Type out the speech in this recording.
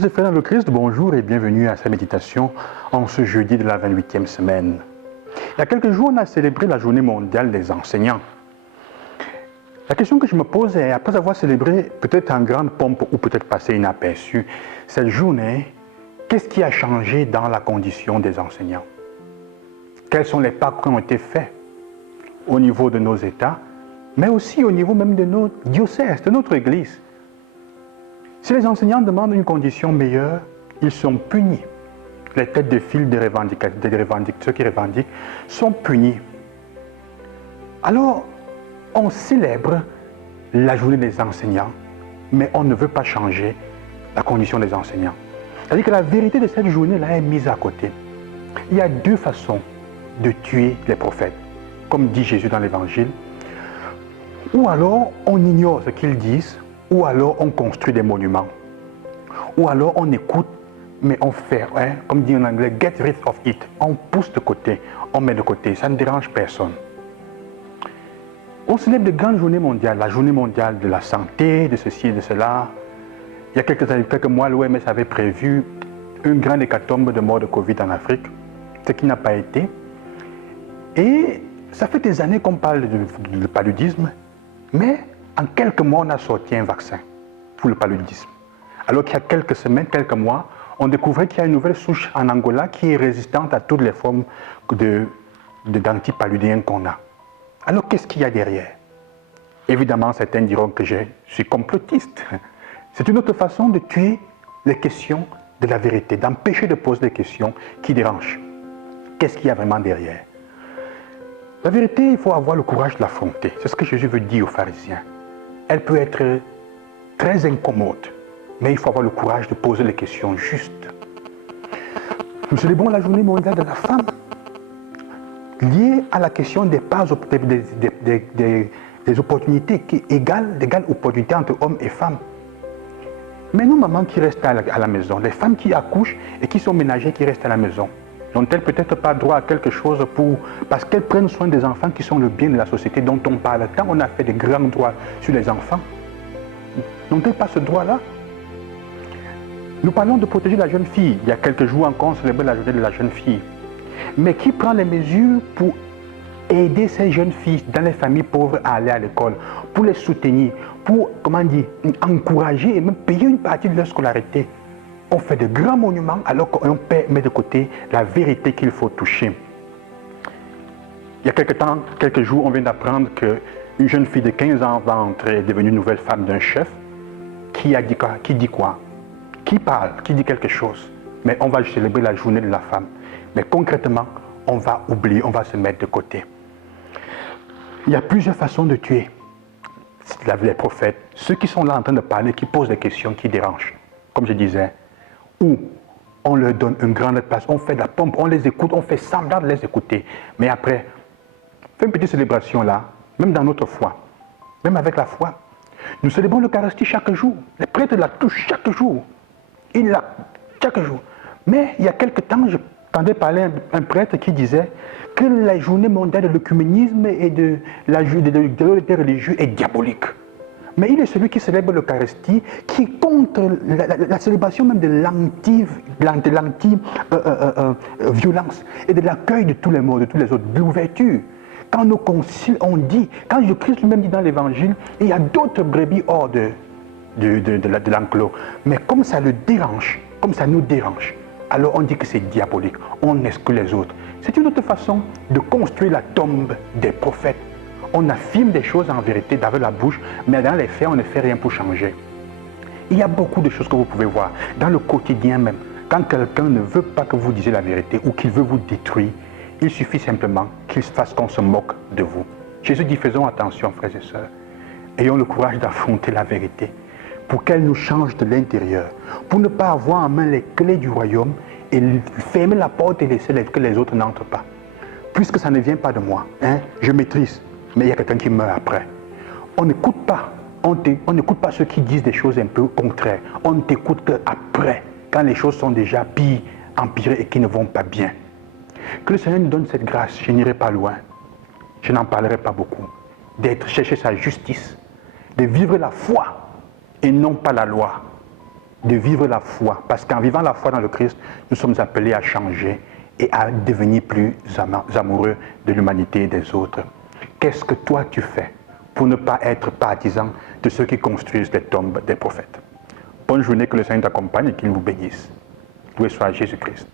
Frères et frères dans le Christ, bonjour et bienvenue à cette méditation en ce jeudi de la 28e semaine. Il y a quelques jours, on a célébré la journée mondiale des enseignants. La question que je me pose est, après avoir célébré peut-être en grande pompe ou peut-être passé inaperçu cette journée, qu'est-ce qui a changé dans la condition des enseignants? Quels sont les pas qui ont été faits au niveau de nos États, mais aussi au niveau même de nos diocèses, de notre Église? Si les enseignants demandent une condition meilleure, ils sont punis. Les têtes de file ceux qui revendiquent sont punis. Alors, on célèbre la journée des enseignants, mais on ne veut pas changer la condition des enseignants. C'est-à-dire que la vérité de cette journée-là est mise à côté. Il y a deux façons de tuer les prophètes, comme dit Jésus dans l'Évangile. Ou alors, on ignore ce qu'ils disent, ou alors on construit des monuments, ou alors on écoute, mais on fait, comme dit en anglais, get rid of it. On pousse de côté, on met de côté, ça ne dérange personne. On célèbre de grandes journées mondiales, la journée mondiale de la santé, de ceci et de cela. Il y a quelques mois, l'OMS avait prévu une grande hécatombe de morts de Covid en Afrique, ce qui n'a pas été. Et ça fait des années qu'on parle de paludisme, mais en quelques mois, on a sorti un vaccin pour le paludisme. Alors qu'il y a quelques semaines, quelques mois, on découvrait qu'il y a une nouvelle souche en Angola qui est résistante à toutes les formes d'antipaludien qu'on a. Alors qu'est-ce qu'il y a derrière? Évidemment, certains diront que je suis complotiste. C'est une autre façon de tuer les questions de la vérité, d'empêcher de poser des questions qui dérangent. Qu'est-ce qu'il y a vraiment derrière? La vérité, il faut avoir le courage de l'affronter. C'est ce que Jésus veut dire aux pharisiens. Elle peut être très incommode, mais il faut avoir le courage de poser les questions justes. Nous célébrons la journée mondiale de la femme, liée à la question des opportunités, d'égales opportunités entre hommes et femmes. Mais nos mamans qui restent à la maison, les femmes qui accouchent et qui sont ménagères qui restent à la maison, n'ont-elles peut-être pas droit à quelque chose parce qu'elles prennent soin des enfants qui sont le bien de la société dont on parle? Quand on a fait de grands droits sur les enfants, n'ont-elles pas ce droit-là? Nous parlons de protéger la jeune fille. Il y a quelques jours encore, on célébrait la journée de la jeune fille. Mais qui prend les mesures pour aider ces jeunes filles dans les familles pauvres à aller à l'école, pour les soutenir, pour, encourager et même payer une partie de leur scolarité? On fait de grands monuments alors qu'on met de côté la vérité qu'il faut toucher. Il y a quelques jours, on vient d'apprendre qu'une jeune fille de 15 ans va entrer, est devenue nouvelle femme d'un chef. Qui dit quoi? Qui parle? Qui dit quelque chose? Mais on va célébrer la journée de la femme. Mais concrètement, on va oublier, on va se mettre de côté. Il y a plusieurs façons de tuer les prophètes. Ceux qui sont là en train de parler, qui posent des questions, qui dérangent. Comme je disais, où on leur donne une grande place, on fait de la pompe, on les écoute, on fait semblant de les écouter. Mais après, fait une petite célébration là, même dans notre foi, même avec la foi. Nous célébrons l'Eucharistie chaque jour. Les prêtres la touchent chaque jour. Chaque jour. Mais il y a quelque temps, j'entendais parler un prêtre qui disait que la journée mondiale de l'œcuménisme et de l'autorité religieuse est diabolique. Mais il est celui qui célèbre l'Eucharistie, qui est contre la célébration même de l'anti-violence et de l'accueil de tous les morts, de tous les autres, de l'ouverture. Quand nos conciles ont dit, quand le Christ lui-même dit dans l'Évangile, il y a d'autres brebis hors de l'enclos. Mais comme ça le dérange, comme ça nous dérange, alors on dit que c'est diabolique, on exclut les autres. C'est une autre façon de construire la tombe des prophètes. On affirme des choses en vérité avec la bouche, mais dans les faits, on ne fait rien pour changer. Il y a beaucoup de choses que vous pouvez voir dans le quotidien même. Quand quelqu'un ne veut pas que vous disiez la vérité ou qu'il veut vous détruire, il suffit simplement qu'il fasse qu'on se moque de vous. Jésus dit, faisons attention, frères et sœurs. Ayons le courage d'affronter la vérité pour qu'elle nous change de l'intérieur, pour ne pas avoir en main les clés du royaume et fermer la porte et laisser que les autres n'entrent pas. Puisque ça ne vient pas de moi, je maîtrise. Mais il y a quelqu'un qui meurt après. On n'écoute pas. On n'écoute pas ceux qui disent des choses un peu contraires. On ne t'écoute qu'après, quand les choses sont déjà pires, empirées et qui ne vont pas bien. Que le Seigneur nous donne cette grâce. Je n'irai pas loin. Je n'en parlerai pas beaucoup. Chercher sa justice. De vivre la foi et non pas la loi. de vivre la foi. Parce qu'en vivant la foi dans le Christ, nous sommes appelés à changer et à devenir plus amoureux de l'humanité et des autres. Qu'est-ce que toi tu fais pour ne pas être partisan de ceux qui construisent les tombes des prophètes? Bonne journée, que le Seigneur t'accompagne et qu'il vous bénisse. Loué soit Jésus-Christ.